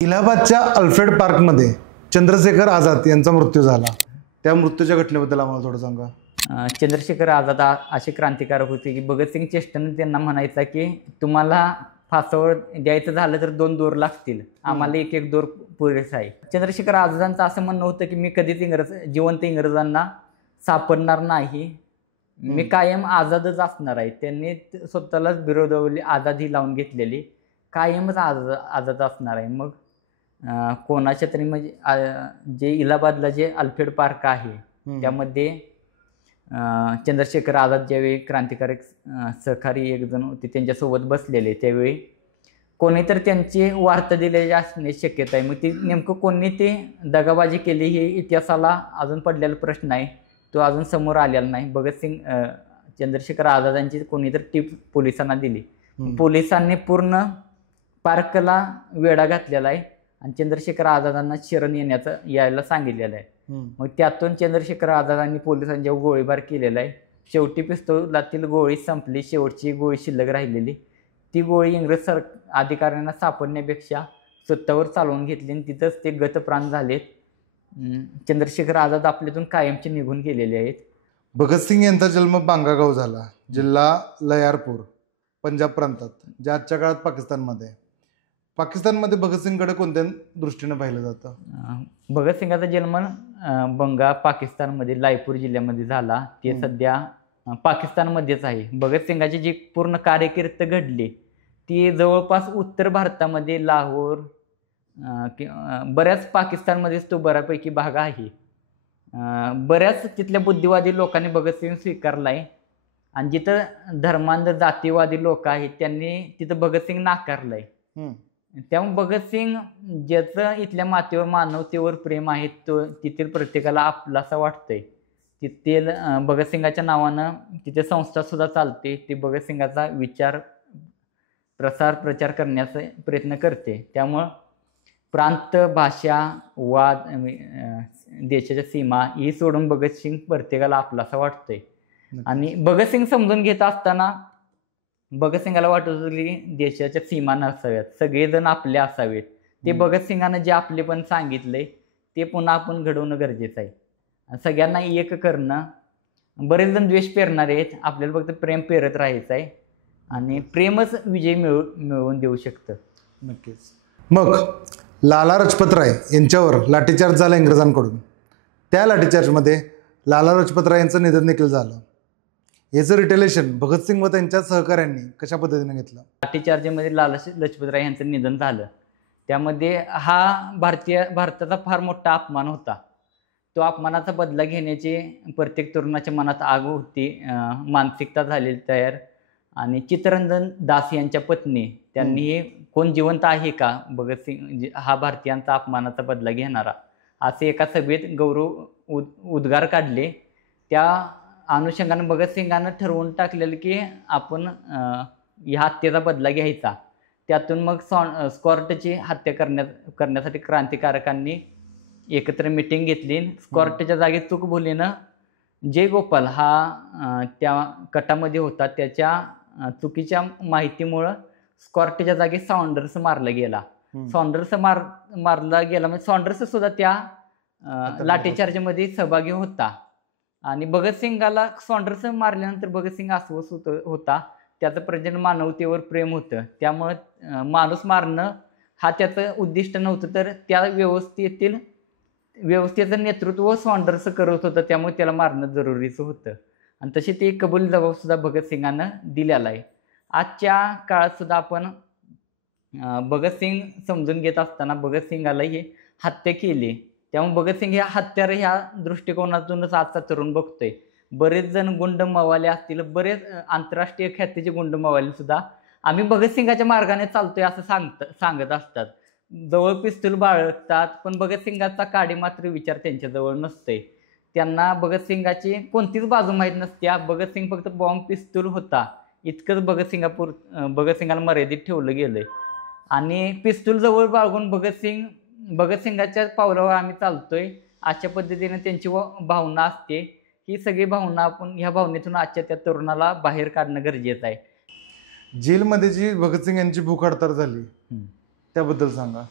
इलाहाबादच्या Alfred पार्कमध्ये चंद्रशेखर आझाद यांचा मृत्यू झाला. त्या मृत्यूच्या घटनेबद्दल आम्हाला थोडं सांगा. चंद्रशेखर आझाद असे क्रांतिकारक होते की भगतसिंग चेष्टन त्यांना म्हणायचा की तुम्हाला फासावर द्यायचं झालं तर 2 दोर लागतील, आम्हाला 1-1 दोर पुरेसा आहे. चंद्रशेखर आझादांचं असं म्हणणं होतं की मी कधीच जिवंत इंग्रजांना सापडणार नाही, मी कायम आझादच असणार आहे. त्यांनी स्वतःलाच बिरोधवली आझादी लावून घेतलेली, कायमच आझाद असणार आहे. मग कोणाच्या तरी म्हणजे जे इलाहाबादला जे अल्फ्रेड पार्क आहे त्यामध्ये चंद्रशेखर आझाद ज्यावेळी क्रांतिकारक सहकारी एक जण होते त्यांच्यासोबत बसलेले, त्यावेळी कोणीतरी त्यांची वार्ता दिलेली असण्याची शक्यता आहे. मग ती नेमकं कोणी ते दगाबाजी केली हे इतिहासाला अजून पडलेला प्रश्न आहे, तो अजून समोर आलेला नाही. भगतसिंग चंद्रशेखर आझादांची कोणीतरी टीप पोलिसांना दिली, पोलिसांनी पूर्ण पार्कला वेढा घातलेला आहे आणि चंद्रशेखर आझादांना शरण यायला सांगितलेलं आहे. मग त्यातून चंद्रशेखर आझादांनी पोलिसांच्यावर गोळीबार केलेला आहे. शेवटी पिस्तुलातील गोळी संपली, शेवटची गोळी शिल्लक राहिलेली, ती गोळी इंग्रज अधिकाऱ्यांना सापडण्यापेक्षा स्वतःवर चालवून घेतली आणि तिथंच ते गतप्राण झालेत. चंद्रशेखर आझाद आपल्यातून कायमचे निघून गेलेले आहेत. भगतसिंग यांचा जन्म बांगागाव झाला, जिल्हा लयारपूर, पंजाब प्रांतात, जे आजच्या काळात पाकिस्तानमध्ये. पाकिस्तानमध्ये भगतसिंगकडे कोणत्या दृष्टीने पाहिलं जातं? भगतसिंगाचा जन्म बंगा पाकिस्तानमध्ये लायपूर जिल्ह्यामध्ये झाला, ते सध्या पाकिस्तानमध्येच आहे. भगतसिंगाची जी पूर्ण कार्यकीर्द घडली ती जवळपास उत्तर भारतामध्ये लाहोर, बऱ्याच पाकिस्तानमध्येच तो बऱ्यापैकी भाग आहे. बऱ्याच तिथल्या बुद्धिवादी लोकांनी भगतसिंग स्वीकारला आहे आणि जिथं धर्मांध जातीवादी लोक आहेत त्यांनी तिथं भगतसिंग नाकारलं आहे. त्यामुळे भगतसिंग ज्याचं इथल्या मातीवर मानवतेवर प्रेम आहे तो तिथील प्रत्येकाला आपलासा वाटतंय. तिथील भगतसिंगाच्या नावानं तिथे संस्था सुद्धा चालते, ती भगतसिंगाचा विचार प्रचार करण्याचा प्रयत्न करते. त्यामुळं प्रांत, भाषा, वाद, देशाच्या सीमा ही सोडून भगतसिंग प्रत्येकाला आपलासा वाटतंय. आणि भगतसिंग समजून घेत असताना भगतसिंगाला वाटत होतं की देशाच्या सीमा नसाव्यात, सगळेजण आपले असावेत. ते भगतसिंगानं जे आपले पण सांगितलंय ते पुन्हा आपण घडवणं गरजेचं आहे. सगळ्यांना एक करणं, बरेच जण द्वेष पेरणारे आहेत, आपल्याला फक्त प्रेम पेरत राहायचं आहे आणि प्रेमच विजय मिळवून देऊ शकतं. नक्कीच. मग लाला लजपत राय यांच्यावर लाठीचार्ज झाला इंग्रजांकडून. त्या लाठीचार्जमध्ये लाला लजपत राय यांचं निधन देखील झालं. याचं रिटेलेशन भगतसिंग व त्यांच्या सहकाऱ्यांनी कशा पद्धतीने घेतलं? लाठीचार्जमध्ये लाला लजपत राय यांचं निधन झालं, त्यामध्ये हा भारताचा फार मोठा अपमान होता. तो अपमानाचा बदला घेण्याची प्रत्येक तरुणाच्या मनात आग होती, मानसिकता झालेली तयार. आणि चित्तरंजन दास यांच्या पत्नी त्यांनी कोण जिवंत आहे का भगतसिंग हा भारतीयांचा अपमानाचा बदला घेणारा, असे एका सभेत गौरव उद्गार काढले. त्या अनुषंगानं भगतसिंगानं ठरवून टाकलेलं की आपण ह्या हत्येचा बदला घ्यायचा. त्यातून मग स्कॉर्टची हत्या करण्यासाठी क्रांतिकारकांनी एकत्र मिटिंग घेतली. स्कॉर्टच्या जागी चूकभुलीनं जय गोपाल हा त्या कटामध्ये होता, त्याच्या चुकीच्या माहितीमुळं स्कॉर्टच्या जागी सॉन्डर्स मारला गेला. सॉन्डर्स मारला गेला म्हणजे सॉन्डर्स सुद्धा त्या लाठीचार्जमध्ये सहभागी होता. आणि भगतसिंगाला सॉन्डर्स मारल्यानंतर भगतसिंग अस्वस्थ होता, त्याचं प्रचंड मानवतेवर प्रेम होतं, त्यामुळं माणूस मारणं हा त्याचं उद्दिष्ट नव्हतं, तर त्या व्यवस्थेचं नेतृत्व सॉन्डर्स करत होतं, त्यामुळे त्याला मारणं जरुरीचं होतं. आणि तसे ते कबूल जबाबसुद्धा भगतसिंगानं दिलेला आहे. आजच्या काळात सुद्धा आपण भगतसिंग समजून घेत असताना भगतसिंगाला ही हत्या केली, त्यामुळे भगतसिंग ह्या हत्यार ह्या दृष्टिकोनातूनच आजचा तरुण बघतोय. बरेच जण गुंड मवाले असतील, बरेच आंतरराष्ट्रीय ख्यातीचे गुंड मवाले सुद्धा आम्ही भगतसिंगाच्या मार्गाने चालतोय असं सांगत असतात. जवळ पिस्तूल बाळगतात, पण भगतसिंगाचा काडी मात्र विचार त्यांच्याजवळ नसतोय. त्यांना भगतसिंगाची कोणतीच बाजू माहीत नसत्या. भगतसिंग फक्त बॉम्ब पिस्तूल होता इतकंच भगतसिंगाला मर्यादित ठेवलं गेलंय. आणि पिस्तूल जवळ बाळगून भगतसिंगाच्या पावलावर आम्ही चालतोय अशा पद्धतीने त्यांची भावना असते. ही सगळी भावना आपण ह्या भावनेतून आजच्या त्या तरुणाला बाहेर काढणं गरजेचं आहे. जेलमध्ये जी भगतसिंग यांची भूक हडताळ झाली त्याबद्दल सांगा.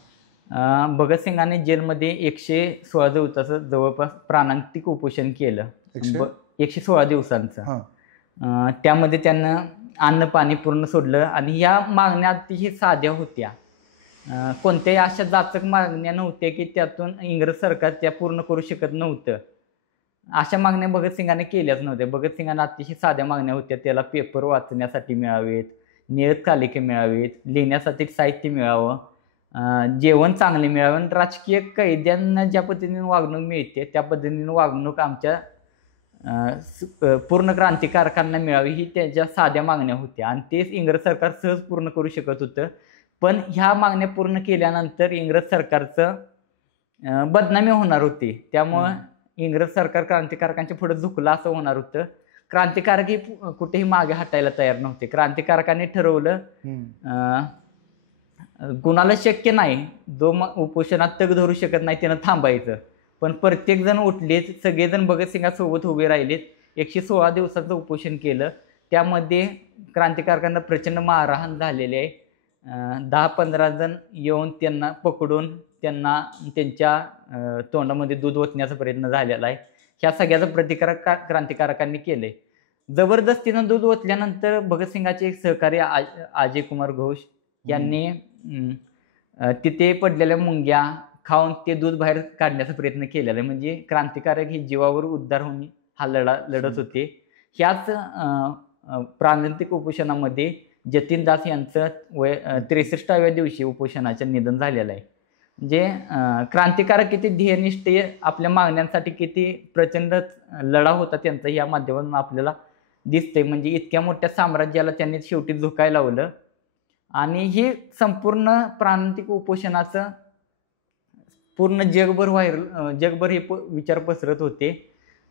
भगतसिंगाने जेलमध्ये 116 दिवसाचं जवळपास प्राणांतिक उपोषण केलं. 116 दिवसांचं. त्यामध्ये त्यांना अन्न पाणी पूर्ण सोडलं आणि या मागण्या अतिशय साध्या होत्या. कोणत्याही अशा जाचक मागण्या नव्हत्या की त्यातून इंग्रज सरकार त्या पूर्ण करू शकत नव्हतं. अशा मागण्या भगतसिंगाने केल्याच नव्हत्या. भगतसिंगांना अतिशय साध्या मागण्या होत्या. त्याला पेपर वाचण्यासाठी मिळावेत, नियतकालिके मिळावेत, लिहिण्यासाठी साहित्य मिळावं, जेवण चांगले मिळावं आणि राजकीय कैद्यांना ज्या पद्धतीने वागणूक मिळते त्या पद्धतीने वागणूक आमच्या पूर्ण क्रांतिकारकांना मिळावी ही त्याच्या साध्या मागण्या होत्या आणि तेच इंग्रज सरकार सहज पूर्ण करू शकत होतं. पण ह्या मागण्या पूर्ण केल्यानंतर इंग्रज सरकारचं बदनामी होणार होती. त्यामुळं इंग्रज सरकार क्रांतिकारकांच्या पुढे झुकलं असं होणार होतं. क्रांतिकारकही कुठेही मागे हटायला तयार नव्हते. क्रांतिकारकांनी ठरवलं कुणाला शक्य नाही, जो उपोषणात तग धरू शकत नाही त्यानं थांबायचं. पण प्रत्येक जण उठलेत, सगळेजण भगतसिंगासोबत उभे राहिलेत. 116 दिवसाचं उपोषण केलं. त्यामध्ये क्रांतिकारकांना प्रचंड मारहाण झालेली आहे. 10-15 जण येऊन त्यांना पकडून त्यांना त्यांच्या तोंडामध्ये दूध ओतण्याचा प्रयत्न झालेला आहे. ह्या सगळ्याचा प्रतिकार क्रांतिकारकांनी केले. जबरदस्तीनं दूध ओतल्यानंतर भगतसिंगाचे एक सहकारी अजय कुमार घोष यांनी तिथे पडलेल्या मुंग्या खाऊन ते दूध बाहेर काढण्याचा प्रयत्न केलेला आहे. म्हणजे क्रांतिकारक हे जीवावर उद्धार होऊन हा लढा लढत होते. ह्याच प्रांतिक उपोषणामध्ये जतीन दास यांचं 63व्या दिवशी उपोषणाचं निधन झालेलं आहे. म्हणजे क्रांतिकारक किती ध्येयनिष्ठ आपल्या मागण्यांसाठी किती प्रचंड लढा होता त्यांचा या माध्यमातून आपल्याला दिसतंय. म्हणजे इतक्या मोठ्या साम्राज्याला त्यांनी शेवटी झुकायला लावलं आणि हे संपूर्ण प्रांतिक उपोषणाचं पूर्ण जगभर हे विचार पसरत होते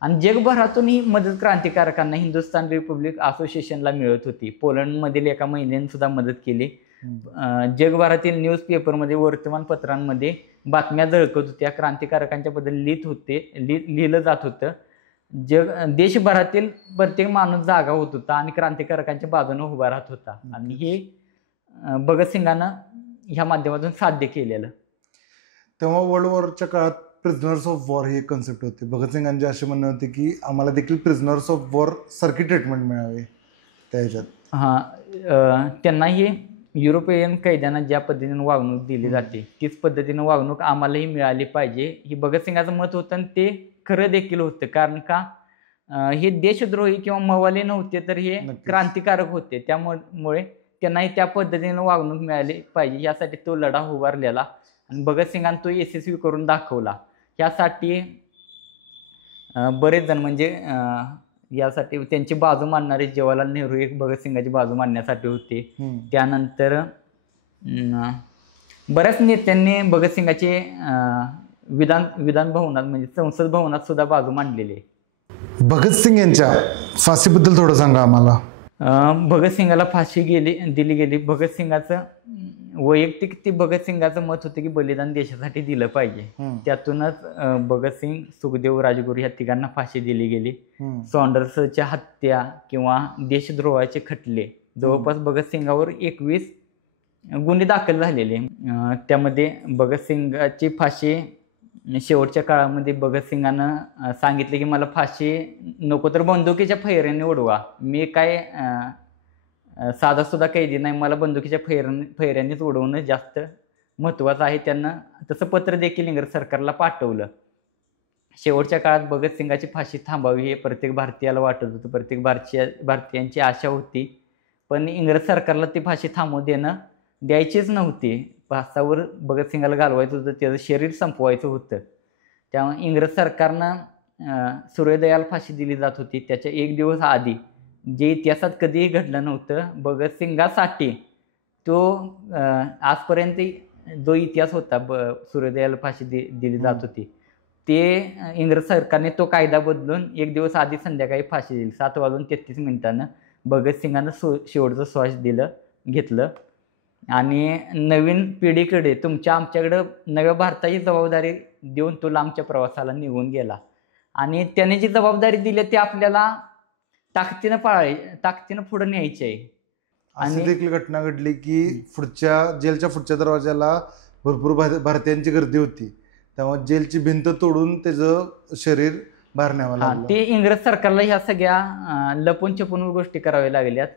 आणि जगभरातून ही मदत क्रांतिकारकांना हिंदुस्थान रिपब्लिक असोसिएशनला मिळत होती. पोलंडमधील एका महिलेने सुद्धा मदत केली. जगभरातील न्यूजपेपरमध्ये, वर्तमानपत्रांमध्ये बातम्या झळकत होत्या. क्रांतिकारकांच्या बद्दल लिहिलं जात होतं. देशभरातील प्रत्येक माणूस जागा होत होता आणि क्रांतिकारकांच्या बाजूने उभा राहत होता आणि हे भगतसिंगानं ह्या माध्यमातून साध्य केलेलं. तेव्हा वर्ल्ड वॉरच्या काळात प्रिझनर्स ऑफ वॉर ही एक कन्सेप्ट होती. भगतसिंगांचे असे म्हणणे होते की आम्हाला देखील प्रिझनर्स ऑफ वॉर सारखी ट्रीटमेंट मिळावी त्या ह्याच्यात. त्यांनाही युरोपियन कैद्यांना ज्या पद्धतीने वागणूक दिली जाते तीच पद्धतीनं वागणूक आम्हालाही मिळाली पाहिजे ही भगतसिंगाचं मत होतं आणि ते खरं देखील होतं. कारण का हे देशद्रोही किंवा मवाले नव्हते तर हे क्रांतिकारक होते. त्यामुळे त्यांनाही त्या पद्धतीनं वागणूक मिळाली पाहिजे यासाठी तो लढा उभारलेला आणि भगतसिंगांनी तो यशस्वी करून दाखवला. यासाठी बरेच जण म्हणजे यासाठी त्यांची बाजू मांडणारे जवाहरलाल नेहरू एक भगतसिंगाची बाजू मांडण्यासाठी होते. त्यानंतर बऱ्याच नेत्यांनी भगतसिंगाचे विधान भवनात म्हणजे संसद भवनात सुद्धा बाजू मांडलेली आहे. भगतसिंग यांच्या फाशीबद्दल थोडं सांगा आम्हाला. भगतसिंगाला फाशी दिली गेली. भगतसिंगाचं वैयक्तिक ते भगतसिंगाचं मत होतं की बलिदान देशासाठी दिलं पाहिजे. त्यातूनच भगतसिंग, सुखदेव, राजगुरू ह्या तिघांना फाशी दिली गेली. सॉन्डर्सच्या हत्या किंवा देशद्रोहाचे खटले जवळपास भगतसिंगावर 21 गुन्हे दाखल झालेले. त्यामध्ये भगतसिंगाची फाशी शेवटच्या काळामध्ये भगतसिंगानं सांगितले की मला फाशी नको तर बंदुकीच्या फैऱ्याने उडवा. मी काय साधा सुद्धा कैदी नाही, मला बंदुकीच्या फैऱ्यानेच उडवणं जास्त महत्त्वाचं आहे. त्यांना तसं पत्र देखील इंग्रज सरकारला पाठवलं. शेवटच्या काळात भगतसिंगाची फाशी थांबावी हे प्रत्येक भारतीयाला वाटत होतं. प्रत्येक भारतीयांची आशा होती. पण इंग्रज सरकारला ती फाशी द्यायचीच नव्हती. फासावर भगतसिंगाला घालवायचं होतं, त्याचं शरीर संपवायचं होतं. त्यामुळे इंग्रज सरकारनं सूर्योदयाला फाशी दिली जात होती. त्याच्या 1 दिवस आधी जे इतिहासात कधीही घडलं नव्हतं, भगतसिंगासाठी तो आजपर्यंत जो इतिहास होता सूर्योदयाला फाशी दिली जात होती ते इंग्रज सरकारने तो कायदा बदलून 1 दिवस आधी संध्याकाळी फाशी दिली. 7:33 भगतसिंगानं शेवटचं श्वास घेतलं आणि नवीन पिढीकडे आमच्याकडं नव्या भारताची जबाबदारी देऊन तो लांबच्या प्रवासाला निघून गेला. आणि त्याने जी जबाबदारी दिली ती आपल्याला ताकदीनं पुढे न्यायची आहे. अशी देखील घटना घडली की जेलच्या पुढच्या दरवाजाला भरपूर भारतीयांची गर्दी होती, तेव्हा जेलची भिंत तोडून त्याचं शरीर बाहेर न्यावं हा, लागलं. ते इंग्रज सरकारला ह्या सगळ्या लपून छपून गोष्टी कराव्या लागल्यात.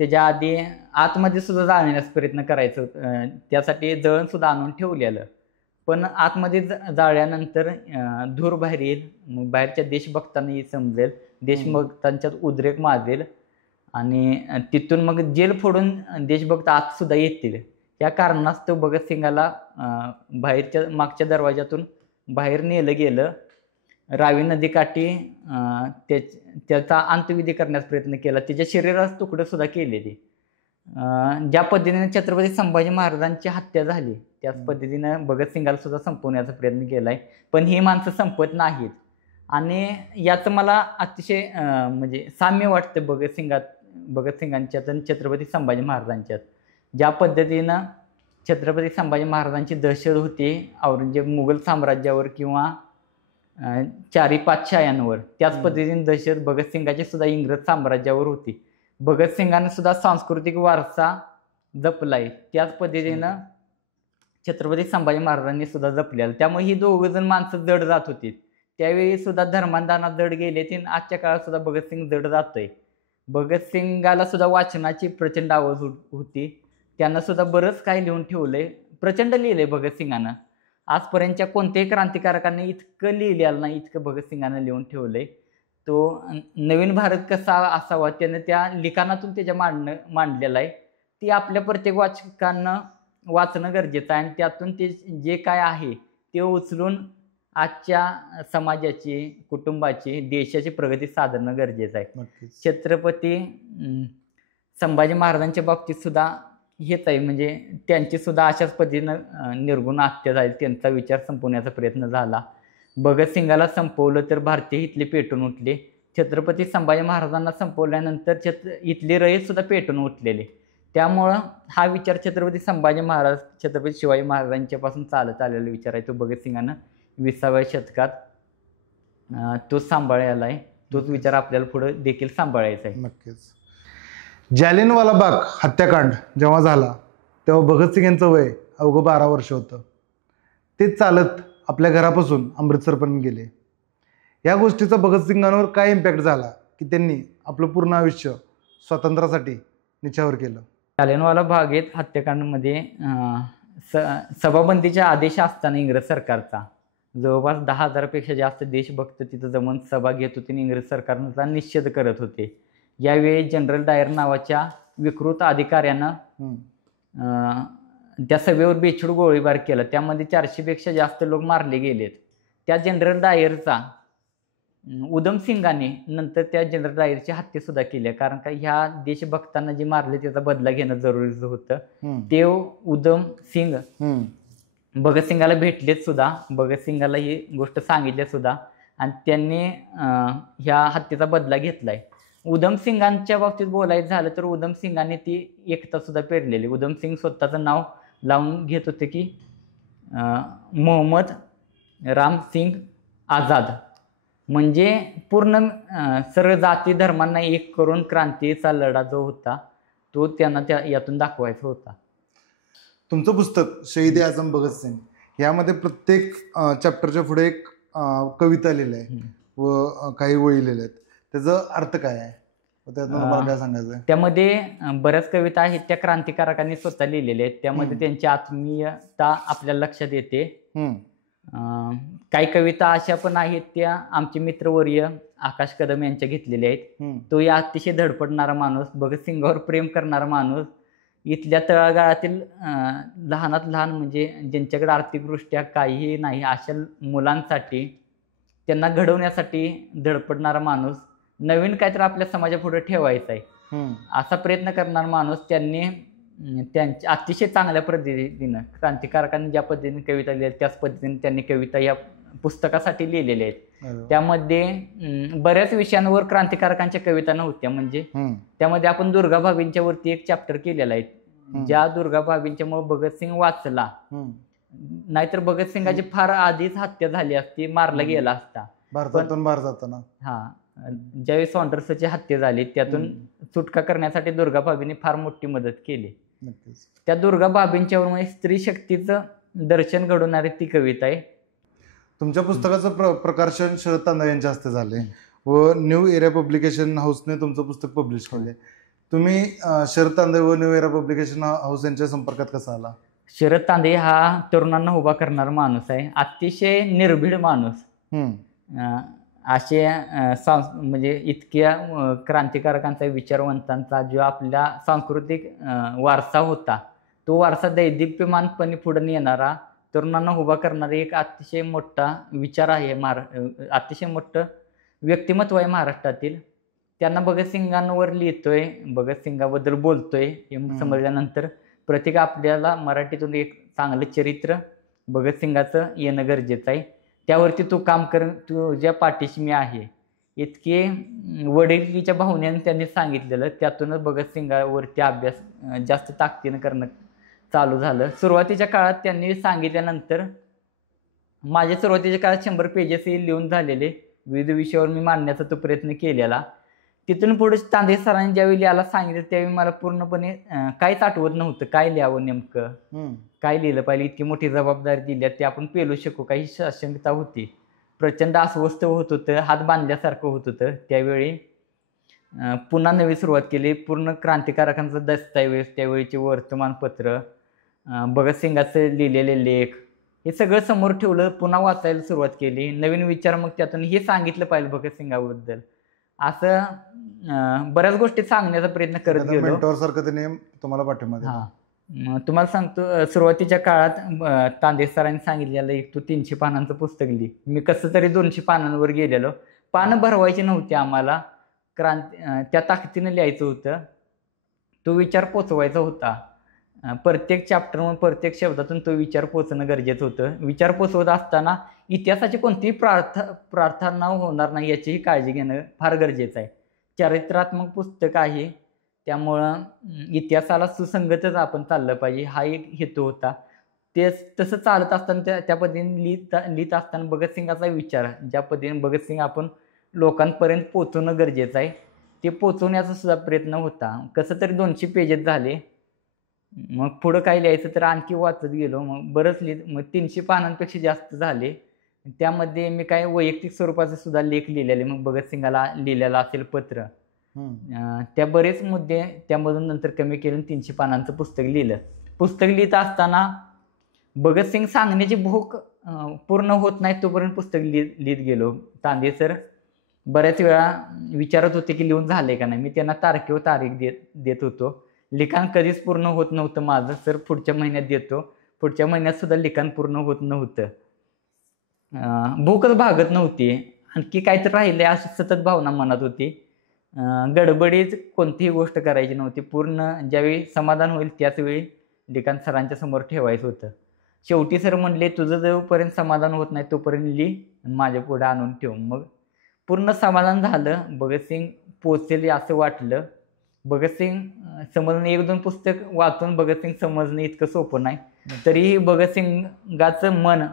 त्याच्या आधी आतमध्ये सुद्धा जाळण्याचा प्रयत्न करायचं होतं. त्यासाठी जळण सुद्धा आणून ठेवलेलं, पण आतमध्ये जाळल्यानंतर धूर बाहेर येईल, मग बाहेरच्या देशभक्तांनाही समजेल, देशभक्तांच्यात उद्रेक माजेल आणि तिथून मग जेल फोडून देशभक्त आत सुद्धा येतील. या कारणास्तव भगतसिंगाला बाहेरच्या मागच्या दरवाजातून बाहेर नेलं गेलं. रावी नदीकाठी त्याचा अंत्यविधी करण्याचा प्रयत्न केला. त्याच्या शरीरास तुकडे सुद्धा केले. ते ज्या पद्धतीने छत्रपती संभाजी महाराजांची हत्या झाली त्याच पद्धतीनं भगतसिंगाला सुद्धा संपवण्याचा प्रयत्न केलाय. पण ही माणसं संपत नाहीत आणि याचं मला अतिशय म्हणजे साम्य वाटतं भगतसिंगांच्यात आणि छत्रपती संभाजी महाराजांच्यात. ज्या पद्धतीनं छत्रपती संभाजी महाराजांची दहशत होती औरंगजेब मुघल साम्राज्यावर किंवा चारी पातशाह्यांवर, त्याच पद्धतीने दहशत भगतसिंगाची सुद्धा इंग्रज साम्राज्यावर होती. भगतसिंगाने सुद्धा सांस्कृतिक वारसा जपलाय, त्याच पद्धतीनं छत्रपती संभाजी महाराजांनी सुद्धा जपलेला. त्यामुळे ही दोघं जण माणसं जड जात होती. त्यावेळी सुद्धा धर्मांधांना जड गेले ते, आजच्या काळात सुद्धा भगतसिंग जड जातोय. भगतसिंगाला सुद्धा वाचनाची प्रचंड आवड होती. त्यांना सुद्धा बरंच काही लिहून ठेवलंय, प्रचंड लिहिलंय भगतसिंगानं. आजपर्यंतच्या कोणत्याही क्रांतिकारकांनी इतकं लिहिलेलं नाही इतकं भगतसिंगानं लिहून ठेवलंय. तो नवीन भारत कसा असावा त्यानं त्या लिखाणातून त्याच्या मांडलेलं आहे. ती आपल्या प्रत्येक वाचकांना वाचणं गरजेचं आहे आणि त्यातून ते जे काय आहे ते उचलून आजच्या समाजाची, कुटुंबाची, देशाची प्रगती साधणं गरजेचं आहे. छत्रपती संभाजी महाराजांच्या बाबतीत सुद्धा हेच आहे, म्हणजे त्यांची सुद्धा अशाच पद्धतीनं निर्गुण हत्या झाली. त्यांचा विचार संपवण्याचा प्रयत्न झाला. भगतसिंगाला संपवलं तर भारतीय इथले पेटून उठले. छत्रपती संभाजी महाराजांना संपवल्यानंतर इथले रयत सुद्धा पेटून उठलेले. त्यामुळं हा विचार छत्रपती संभाजी महाराज, छत्रपती शिवाजी महाराजांच्या पासून चालत आलेला विचार आहे. तो भगतसिंगानं 20व्या शतकात तोच सांभाळायला आहे. तोच विचार आपल्याला पुढे देखील सांभाळायचा आहे. नक्कीच. जालियनवाला बाग हत्याकांड जेव्हा झाला तेव्हा भगतसिंग यांचं वय अवघं 12 वर्ष होतं. ते चालत आपल्या घरापासून अमृतसरपर्यंत गेले. या गोष्टीचा भगतसिंगांवर काय इम्पॅक्ट झाला की त्यांनी आपलं पूर्ण आयुष्य स्वातंत्र्यासाठी निछावर केलं. जालियनवाला बागेत हत्याकांडमध्ये सभाबंदीचा आदेश असताना इंग्रज सरकारचा जवळपास 10,000पेक्षा जास्त देशभक्त तिथं जमून सभा घेत होते आणि इंग्रज सरकारचा निषेध करत होते. यावेळी जनरल डायर नावाच्या विकृत अधिकाऱ्यानं त्या सभेवर बेछूट गोळीबार केला. त्यामध्ये 400पेक्षा जास्त लोक मारले गेलेत. त्या जनरल डायरचा उधमसिंगाने नंतर त्या जनरल डायरची हत्या सुद्धा केली, कारण का ह्या देशभक्तांना जे मारले त्याचा बदला घेणं जरुरीचं होतं. ते उधम सिंग भगतसिंगाला भेटलेत सुद्धा, भगतसिंगाला ही गोष्ट सांगितली सुद्धा आणि त्यांनी ह्या हत्येचा बदला घेतलाय. उधमसिंगांच्या बाबतीत बोलायचं झालं तर उधमसिंगाने ती एकता सुद्धा पेरलेली. उधमसिंग स्वतःचं नाव लावून घेत होते की मोहम्मद रामसिंग आझाद, म्हणजे पूर्ण सर्व जाती धर्मांना एक करून क्रांतीचा लढा जो होता तो त्यांना यातून दाखवायचा होता. तुमचं पुस्तक शहीद आझम भगतसिंग यामध्ये प्रत्येक चॅप्टरच्या पुढे एक कविता लिहिली आहे व काही वळी लिहिल्या आहेत. त्याचा अर्थ काय आहे, त्यातून तुम्हाला काय सांगायचं आहे? त्यामध्ये बऱ्याच कविता आहेत त्या क्रांतिकारकांनी स्वतः लिहिलेल्या आहेत. त्यामध्ये त्यांची आत्मीयता आपल्याला लक्षात येते. काही कविता अशा पण आहेत त्या आमचे मित्रवर्य आकाश कदम यांच्या घेतलेल्या आहेत. तो या अतिशय धडपडणारा माणूस, भगतसिंगावर प्रेम करणारा माणूस, इथल्या तळागाळातील लहानात लहान म्हणजे ज्यांच्याकडे आर्थिकदृष्ट्या काहीही नाही अशा मुलांसाठी, त्यांना घडवण्यासाठी धडपडणारा माणूस, नवीन काहीतरी आपल्या समाजापुढे ठेवायचं आहे असा प्रयत्न करणारा माणूस. त्यांनी त्यांच्या अतिशय चांगल्या पद्धतीनं क्रांतिकारकांनी ज्या पद्धतीने कविता लिहिल्या त्याच पद्धतीने त्यांनी कविता या पुस्तकासाठी लिहिलेल्या आहेत. त्यामध्ये बऱ्याच विषयांवर क्रांतिकारकांच्या कविता नव्हत्या. म्हणजे त्यामध्ये आपण दुर्गा भाभींच्या वरती एक चॅप्टर केलेला आहे. ज्या दुर्गा भाभींच्यामुळे भगतसिंग वाचला, नाहीतर भगतसिंगाची फार आधीच हत्या झाली असती, मारला गेला असता भारतातून बाहेर जाताना. ज्यावेळी सॉन्डर्सची हत्या झाली त्यातून सुटका करण्यासाठी दुर्गा भाभींनी फार मोठी मदत केली. त्या दुर्गा भाभींच्यावर म्हणजे स्त्री शक्तीचं दर्शन घडवणारी ती कविता आहे. तुमच्या पुस्तकाचं प्रकाशन शरद तांदळे यांच्या हस्ते झाले व न्यू एरिया पब्लिकेशन हाऊसने तुमचं पुस्तक पब्लिश केले. तुम्ही शरद तांदळे व न्यू एरिया पब्लिकेशन हाऊस यांच्या संपर्कात कसा आला? शरद तांदळे हा तरुणांना उभा करणारा माणूस आहे, अतिशय निर्भीड माणूस. असे म्हणजे इतक्या क्रांतिकारकांचा, विचारवंतांचा जो आपला सांस्कृतिक वारसा होता, तो वारसा दैदिप्यमानपणे पुढे नेणारा, तरुणांना उभा करणारा एक अतिशय मोठा विचार आहे, अतिशय मोठं व्यक्तिमत्व आहे महाराष्ट्रातील. त्यांना भगतसिंगांवर लिहितोय, भगतसिंगाबद्दल बोलतोय हे समजल्यानंतर प्रत्येक आपल्याला मराठीतून एक चांगलं चरित्र भगतसिंगाचं येणं गरजेचं आहे. त्यावरती तू काम कर, तुझ्या पाठीशी मी आहे, इतके वडिलीच्या भावनेने त्यांनी सांगितलेलं. त्यातूनच भगतसिंगावरती अभ्यास जास्त ताकदीनं करणं चालू झालं. सुरुवातीच्या काळात त्यांनी सांगितल्यानंतर माझ्या सुरुवातीच्या काळात 100 पेजेसही लिहून झालेले, विविध विषयावर मी मांडण्याचा तो प्रयत्न केलेला. तिथून पुढे तांदळे सरांनी ज्यावेळी लिहायला सांगितलं त्यावेळी मला पूर्णपणे काहीच आठवत नव्हतं, काय लिहावं नेमकं, काय लिहिलं पाहिजे. इतकी मोठी जबाबदारी दिली, ते आपण पेलू शकू काही आशंकता होती. प्रचंड अस्वस्थ होत होतं, हात बांधल्यासारखं होत होतं. त्यावेळी पुन्हा नवी सुरुवात केली. पूर्ण क्रांतिकारकांचा दस्तऐवज, त्यावेळीचे वर्तमानपत्र, भगतसिंगाचे लिहिलेले लेख हे सगळं समोर ठेवलं, पुन्हा वाचायला सुरुवात केली. नवीन विचार मग त्यातून हे सांगितलं पाहिजे भगतसिंगाबद्दल, असं बऱ्याच गोष्टी सांगण्याचा प्रयत्न करत गेलो. मेंटॉर सारखं त्याने तुम्हाला पाठिंबा दिला. तुम्हाला सांगतो, सुरुवातीच्या काळात तांदळे सरांनी सांगितलेलं एक तू 300 पानांचं पुस्तक लिही. मी कसं तरी 200 पानांवर गेलेलो. पानं भरवायची नव्हती आम्हाला, त्या ताकदीनं लिहायचं होतं, तो विचार पोचवायचा होता. प्रत्येक चॅप्टरमधून, प्रत्येक शब्दातून तो विचार पोचणं गरजेचं होतं. विचार पोचवत असताना इतिहासाची कोणतीही प्रार्थना होणार नाही याचीही काळजी घेणं फार गरजेचं आहे. चारित्र्यात्मक पुस्तक आहे, त्यामुळं इतिहासाला सुसंगतच आपण चाललं पाहिजे हा एक हेतू होता. तसं चालत असताना त्या पद्धतीने लिहित असताना भगतसिंगाचा विचार, ज्या पद्धतीने भगतसिंग आपण लोकांपर्यंत पोचवणं गरजेचं आहे, ते पोचवण्याचा सुद्धा प्रयत्न होता. कसं तरी 200 पेजेस झाले. मग पुढं काय लिहायचं तर आणखी वाचत गेलो. मग बरंच मग 300 पानांपेक्षा जास्त झाले. त्यामध्ये मी काय वैयक्तिक स्वरूपाचे सुद्धा लेख लिहिलेले, मग भगतसिंगाला लिहिलेलं असेल पत्र, त्या बरेच मुद्दे त्यामधून नंतर कमी केले, 300 पानांचं पुस्तक लिहिलं. पुस्तक लिहित असताना भगतसिंग सांगण्याची भूक पूर्ण होत नाही तोपर्यंत पुस्तक लिहित गेलो. तांदळे सर बऱ्याच वेळा विचारत होते की लिहून झाले का नाही. मी त्यांना तारखेवर तारीख देत होतो. लिखाण कधीच पूर्ण होत नव्हतं माझं. सर पुढच्या महिन्यात देतो, पुढच्या महिन्यात सुद्धा लिखाण पूर्ण होत नव्हतं. भूकच भागत नव्हती, आणखी काहीतरी राहिले अशी सतत भावना मनात होती. गडबडीत कोणतीही गोष्ट करायची नव्हती. पूर्ण ज्यावेळी समाधान होईल त्याच वेळी लिखाण सरांच्या समोर ठेवायचं होतं. शेवटी सर म्हणले तुझं जोपर्यंत समाधान होत नाही तोपर्यंत लिह, माझ्या पुढे आणून ठेव. मग पूर्ण समाधान झालं. भगतसिंग पोचले असं वाटलं. भगतसिंग समजणं, 1-2 पुस्तक वाचून भगतसिंग समजणं इतकं सोपं नाही. तरीही भगतसिंगाचं मन,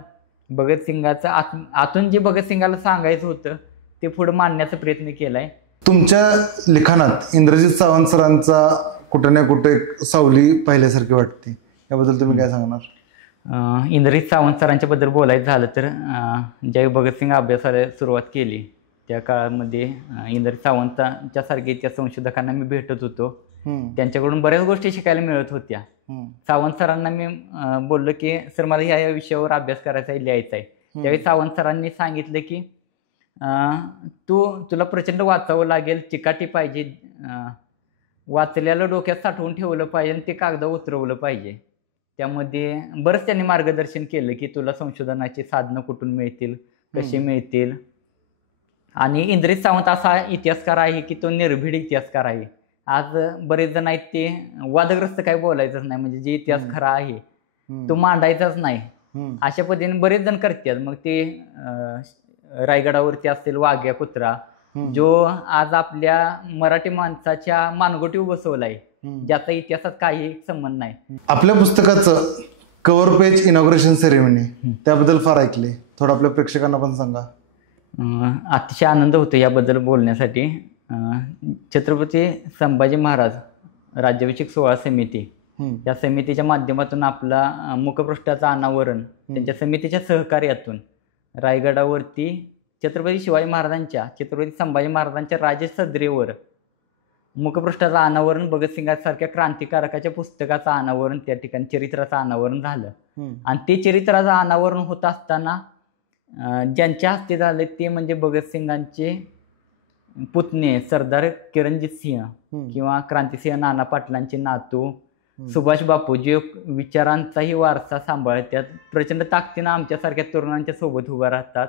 भगतसिंगाचं आतून जे भगतसिंगाला सांगायचं होतं ते पुढे मांडण्याचा प्रयत्न केलाय. तुमच्या लिखाणात इंद्रजित सावंत सरांचा कुठे ना कुठे सावली पाहिल्यासारखी वाटते, याबद्दल तुम्ही काय सांगणार? इंद्रजित सावंत सरांच्या बद्दल बोलायचं झालं तर ज्यावेळी भगतसिंग अभ्यासाला सुरुवात केली त्या काळामध्ये इंद्रजित सावंतांच्या सारखे इतिहास संशोधकांना मी भेटत होतो. त्यांच्याकडून बऱ्याच गोष्टी शिकायला मिळत होत्या. सावंत सरांना मी बोललो की सर मला ह्या विषयावर अभ्यास करायचा आहे, लिहायचा आहे. त्यावेळी सावंत सरांनी सांगितलं की तुला प्रचंड वाचावं लागेल, चिकाटी पाहिजे, वाचलेलं डोक्यात साठवून ठेवलं पाहिजे आणि ते कागदावर उतरवलं पाहिजे. त्यामध्ये बरंच त्यांनी मार्गदर्शन केलं की तुला संशोधनाची साधनं कुठून मिळतील, कशी मिळतील. आणि इंद्रजित सावंत असा इतिहासकार आहे की तो निर्भीड इतिहासकार आहे. आज बरेच जण आहेत ते वादग्रस्त काय बोलायचंच नाही, म्हणजे जे इतिहास खरा आहे तो मांडायचाच नाही, अशा पद्धतीने बरेच जण करतात. मग ते रायगडावरती असेल वाघ्या कुत्रा, जो आज आपल्या मराठी माणसाच्या मानगोटीवर बसवलाय, ज्याचा इतिहासात काही संबंध नाही. आपल्या पुस्तकाचं कव्हर पेज इनॉग्रेशन सेरेमनी त्याबद्दल फार ऐकले, थोडं आपल्या प्रेक्षकांना पण सांगा. अतिशय आनंद होतो याबद्दल बोलण्यासाठी. छत्रपती संभाजी महाराज राज्याभिषेक सोहळा समिती या समितीच्या माध्यमातून आपला मुखपृष्ठाचं अनावरण त्यांच्या समितीच्या सहकार्यातून रायगडावरती छत्रपती शिवाजी महाराजांच्या छत्रपती संभाजी महाराजांच्या राजसदरेवर मुखपृष्ठाचं अनावरण भगतसिंगासारख्या क्रांतिकारकाच्या पुस्तकाचं अनावरण त्या ठिकाणी चरित्राचं अनावरण झालं. आणि ते चरित्राचं अनावरण होत असताना ज्यांच्या हस्ते झाले ते म्हणजे भगतसिंगांचे पुतणे सरदार किरणजित सिंह किंवा क्रांतिसिंह नाना पाटलांचे नातू सुभाष बापू, जे विचारांचाही वारसा सांभाळतात, प्रचंड ताकदीनं आमच्यासारख्या तरुणांच्या सोबत उभा राहतात,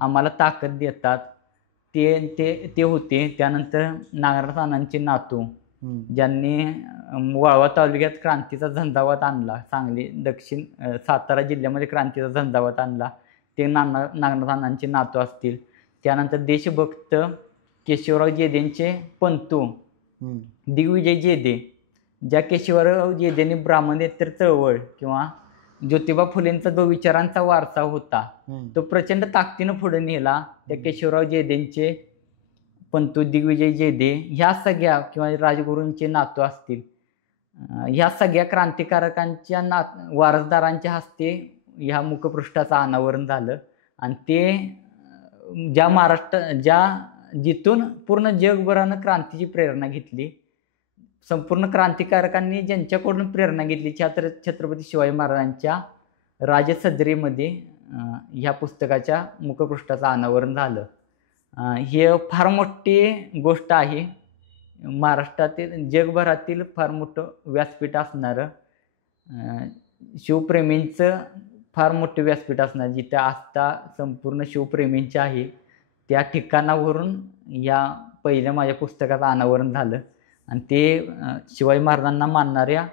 आम्हाला ताकद देतात, ते ते ते होते. त्यानंतर नागनाथ अण्णांचे नातू, ज्यांनी वाळवा तालुक्यात क्रांतीचा झंझावात आणला, सांगली दक्षिण सातारा जिल्ह्यामध्ये क्रांतीचा झंझावात आणला, ते नागनाथ अण्णांचे नातू असतील. त्यानंतर देशभक्त केशवराव जेदेंचे पंतू दिग्विजय जेदे, ज्या केशवराव जेदेंनी ब्राह्मणेतर चळवळ किंवा ज्योतिबा फुलेंचा जो विचारांचा वारसा होता तो प्रचंड ताकदीनं पुढे नेला. त्या केशवराव जेदेंचे पंतू दिग्विजय जेदे ह्या सगळ्या किंवा राजगुरूंचे नातू असतील, ह्या सगळ्या क्रांतिकारकांच्या वारसदारांच्या हस्ते ह्या मुखपृष्ठाचं अनावरण झालं. आणि ते जिथून पूर्ण जगभरानं क्रांतीची प्रेरणा घेतली, संपूर्ण क्रांतिकारकांनी ज्यांच्याकडून प्रेरणा घेतली छत्रपती शिवाजी महाराजांच्या राजसदरेमध्ये ह्या पुस्तकाच्या मुखपृष्ठाचं अनावरण झालं. हे फार मोठी गोष्ट आहे. महाराष्ट्रातील जगभरातील फार मोठं व्यासपीठ असणारं, शिवप्रेमींचं फार मोठं व्यासपीठ असणार, जिथे आस्था संपूर्ण शिवप्रेमींची आहे, त्या ठिकाणावरून या पहिल्या माझ्या पुस्तकाचं अनावरण झालं. आणि ते शिवाजी महाराजांना मानणाऱ्या,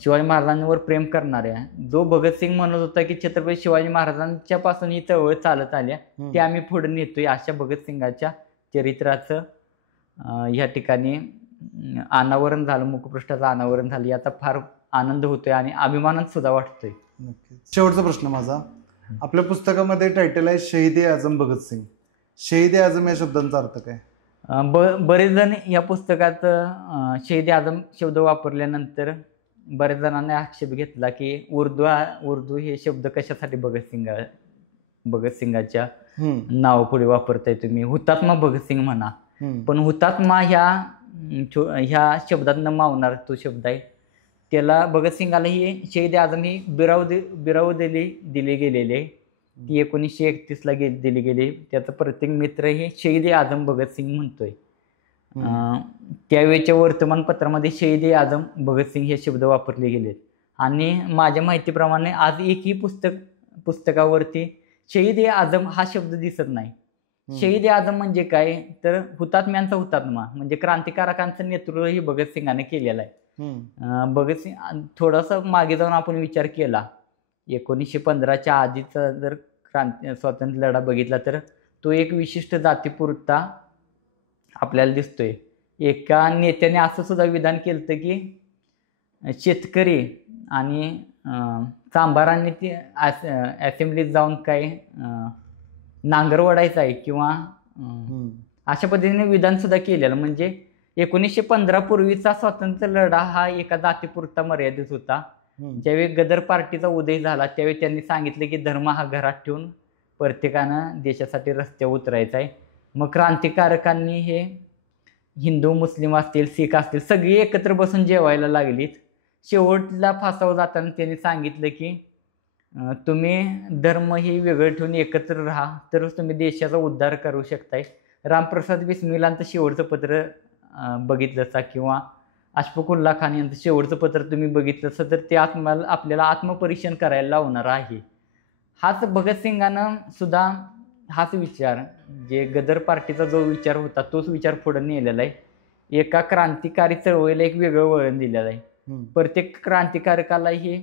शिवाजी महाराजांवर प्रेम करणाऱ्या, जो भगतसिंग म्हणत होता की छत्रपती शिवाजी महाराजांच्या पासून ही चळवळ चालत आल्या, ते आम्ही पुढे नेतोय, अशा भगतसिंगाच्या चरित्राचं ह्या ठिकाणी अनावरण झालं, मुखपृष्ठाचं अनावरण झालं. याचा फार आनंद होतोय आणि अभिमानात सुद्धा वाटतोय. शेवटचा प्रश्न माझा, आपल्या पुस्तकामध्ये टायटल आहे शहीद-ए आझम भगतसिंग. शहीद-ए आझम या शब्दांचा अर्थ काय? बरेच जण या पुस्तकात शहीद आझम शब्द वापरल्यानंतर बऱ्याच जणांनी आक्षेप घेतला की उर्दू हे शब्द कशासाठी भगतसिंगाच्या नाव पुढे वापरताय तुम्ही, हुतात्मा भगतसिंग म्हणा. पण हुतात्मा ह्या शब्दातनं मावणार तो शब्द आहे. त्याला भगतसिंगाला ही शहीद आझम ही बिरावदली दिली गेलेली आहे. ती 1931ला दिली गेली. त्याचा प्रत्येक मित्र हे शहीद आझम भगतसिंग म्हणतोय. त्यावेळेच्या वर्तमानपत्रामध्ये शहीद आझम भगतसिंग हे शब्द वापरले गेलेत. आणि माझ्या माहितीप्रमाणे आज एकही पुस्तकावरती शहीद आझम हा शब्द दिसत नाही. शहीद आझम म्हणजे काय तर हुतात्म्यांचा हुतात्मा, म्हणजे क्रांतिकारकांचं नेतृत्व ही भगतसिंगाने केलेलं आहे. भगतसिंग थोडासा मागे जाऊन आपण विचार केला, 1915च्या आधीचा जर स्वातंत्र्य लढा बघितला तर तो एक विशिष्ट जातीपुरता आपल्याला दिसतोय. एका नेत्याने असं सुद्धा विधान केलं की शेतकरी आणि चांभारांनी ती असेंब्लीत जाऊन काय नांगर वडायचा आहे किंवा अशा पद्धतीने विधान सुद्धा केलेलं. म्हणजे 1915 पूर्वीचा स्वातंत्र्य लढा हा एका जातीपुरता मर्यादित होता. ज्यावेळी गदर पार्टीचा उदय झाला त्यावेळी त्यांनी सांगितले की धर्म हा घरात ठेवून प्रत्येकानं देशासाठी रस्त्यावर उतरायचा आहे. मग क्रांतिकारकांनी हे हिंदू मुस्लिम असतील सिख असतील सगळी एकत्र बसून जेवायला लागलीत. शेवटला फासावर जाताना त्यांनी सांगितलं की तुम्ही धर्म हे वेगळं ठेवून एकत्र राहा तरच तुम्ही देशाचा उद्धार करू शकताय. रामप्रसाद बिस्मिलांचं शेवटचं पत्र बघितलं असा किंवा अशफाकुल्ला खान यांचं शेवटचं पत्र तुम्ही बघितलं असं तर ते आपल्याला आत्मपरीक्षण करायला लावणार आहे. हाच भगतसिंगानं सुद्धा हाच विचार, जे गदर पार्टीचा जो विचार होता तोच विचार पुढे नेलेला आहे. एका क्रांतिकारी चळवळीला एक वेगळं वळण दिलेलं आहे. प्रत्येक क्रांतिकारकाला हे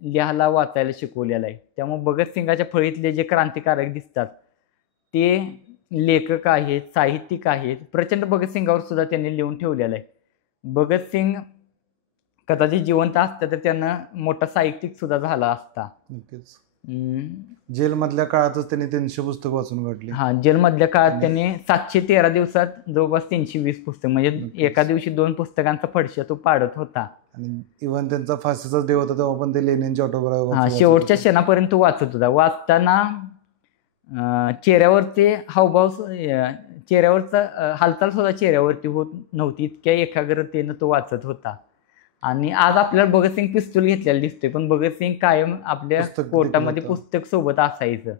लिहायला वाचायला शिकवलेलं आहे. त्यामुळे भगतसिंगाच्या फळीतले जे क्रांतिकारक दिसतात ते लेखक आहेत, साहित्यिक आहेत. प्रचंड भगतसिंगावर सुद्धा त्यांनी लिहून ठेवलेलं आहे. भगतसिंग कदाचित जिवंत असता तर त्यानं मोठा साहित्यिक सुद्धा झाला असता. जेलमधल्या काळातच त्यांनी 300 पुस्तकं वाचून काढली. हा, जेलमधल्या काळात त्यांनी 713 दिवसात जवळपास 320 पुस्तक, म्हणजे एका दिवशी 2 पुस्तकांचा फडशा तो पाडत होता. आणि इव्हन त्यांचा फाशीचा देव होता तेव्हा पण ते लेनिनची हा, ऑटोबायोग्राफी शेवटच्या क्षणापर्यंत तो वाचत होता. वाचताना चेहऱ्यावरती हावभाव, चेहऱ्यावरचा हालचाल सुद्धा चेहऱ्यावरती होत नव्हती, इतक्या एकाग्रतेनं तो वाचत होता. आणि आज आपल्याला भगतसिंग पिस्तूल घेतलेला दिसतोय, पण भगतसिंग कायम आपल्या पुस्तक पोटामध्ये होतं. पुस्तक सोबत असायचं.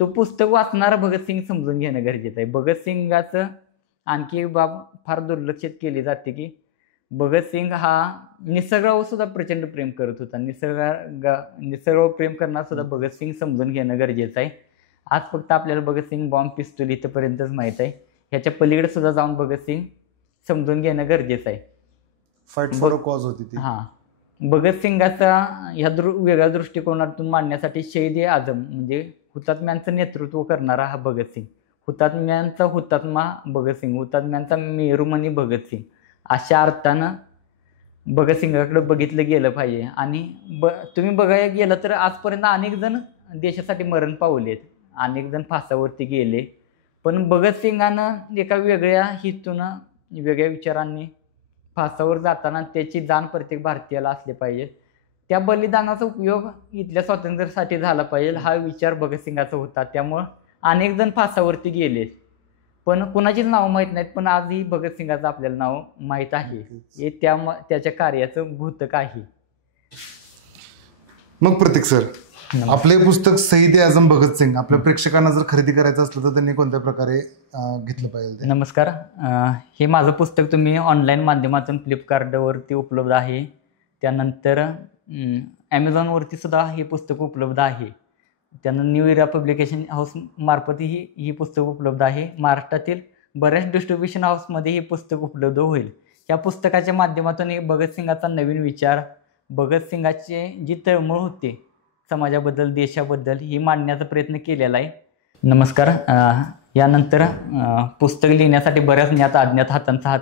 तो पुस्तक वाचणारा भगतसिंग समजून घेणं गरजेचं आहे. भगतसिंगाचं आणखी एक बाब फार दुर्लक्षित केली जाते की भगतसिंग हा निसर्गावर सुद्धा प्रचंड प्रेम करत होता. निसर्गावर प्रेम करणारा सुद्धा भगतसिंग समजून घेणं गरजेचं आहे. आज फक्त आपल्याला भगतसिंग बॉम्ब पिस्तूल इथंपर्यंतच माहीत आहे. ह्याच्या पलीकडे सुद्धा जाऊन भगतसिंग समजून घेणं गरजेचं आहे. फाईट फॉर अ कॉज होती ती. हां, भगतसिंगाचा ह्या वेगळ्या दृष्टिकोनातून मांडण्यासाठी शहीद ए आझम म्हणजे हुतात्म्यांचं नेतृत्व करणारा हा भगतसिंग, हुतात्म्यांचा हुतात्मा भगतसिंग, हुतात्म्यांचा मेरुमणी भगतसिंग, अशा अर्थानं भगतसिंगाकडे बघितलं गेलं पाहिजे. आणि तुम्ही बघायला गेलं तर आजपर्यंत अनेक जण देशासाठी मरण पावलेत, अनेक जण फासावरती गेले, पण भगतसिंगानं एका वेगळ्या हेतूनं, वेगळ्या विचारांनी फासावर जाताना त्याची जाण प्रत्येक भारतीयाला असले पाहिजे. त्या बलिदानाचा उपयोग इथल्या स्वातंत्र्यासाठी झाला पाहिजे, हा विचार भगतसिंगाचा होता. त्यामुळं अनेक जण फासावरती गेले, पण कुणाचीच नावं माहीत नाहीत, पण आजही भगतसिंगाचं आपल्याला नाव माहीत आहे. हे त्याच्या कार्याचं भूतक आहे. मग प्रतीक सर, आपले पुस्तक शहीद ए आझम भगतसिंग आपल्या प्रेक्षकांना जर खरेदी करायचं असलं तर त्यांनी कोणत्या प्रकारे घेतलं पाहिजे? नमस्कार, हे माझं पुस्तक तुम्ही ऑनलाईन माध्यमातून फ्लिपकार्टवरती उपलब्ध आहे. त्यानंतर ॲमेझॉनवरती सुद्धा हे पुस्तक उपलब्ध आहे. त्यानंतर न्यू इरा पब्लिकेशन हाऊस मार्फतही ही पुस्तक उपलब्ध आहे. महाराष्ट्रातील बऱ्याच डिस्ट्रीब्युशन हाऊसमध्ये हे पुस्तक उपलब्ध होईल. या पुस्तकाच्या माध्यमातून एक भगतसिंगाचा नवीन विचार, भगतसिंगाचे जी तळमळ होते समाजाबद्दल, देशाबद्दल, ही मांडण्याचा प्रयत्न केलेला आहे. नमस्कार, यानंतर पुस्तक लिहिण्यासाठी बऱ्याच ज्ञात अज्ञात हातांचा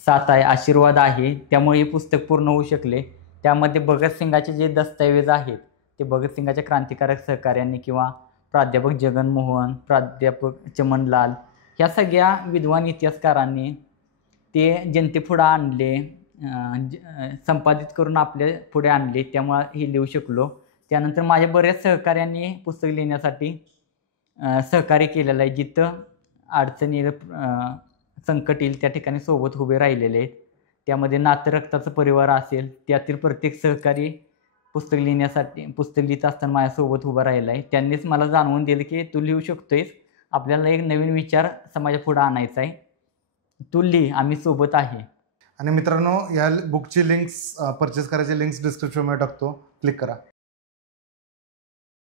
साथ आहे, आशीर्वाद आहे. त्यामुळे हे पुस्तक पूर्ण होऊ शकले. त्यामध्ये भगतसिंगाचे जे दस्तऐवज आहेत ते भगतसिंगाच्या क्रांतिकारक सहकार्यांनी किंवा प्राध्यापक जगनमोहन, प्राध्यापक चमनलाल, ह्या सगळ्या विद्वान इतिहासकारांनी ते जनतेपुढं आणले, संपादित करून आपल्या पुढे आणले. त्यामुळे हे लिहू शकलो. त्यानंतर माझ्या बऱ्याच सहकार्यांनी पुस्तक लिहिण्यासाठी सहकार्य केलेलं आहे. जिथं अडचणी, संकट येईल त्या ठिकाणी सोबत उभे राहिलेले आहेत. त्यामध्ये नातं रक्ताचा परिवार असेल, त्यातील प्रत्येक सहकारी पुस्तक लिहित असताना माझ्यासोबत उभं राहिलं आहे. त्यांनीच मला जाणवून दिलं की तू लिहू शकतोयस, आपल्याला एक नवीन विचार समाजापुढं आणायचा आहे, तू लिही, आम्ही सोबत आहे. आणि मित्रांनो, या बुकची लिंक्स, परचेस करायची लिंक्स डिस्क्रिप्शनमध्ये टाकतो, क्लिक करा.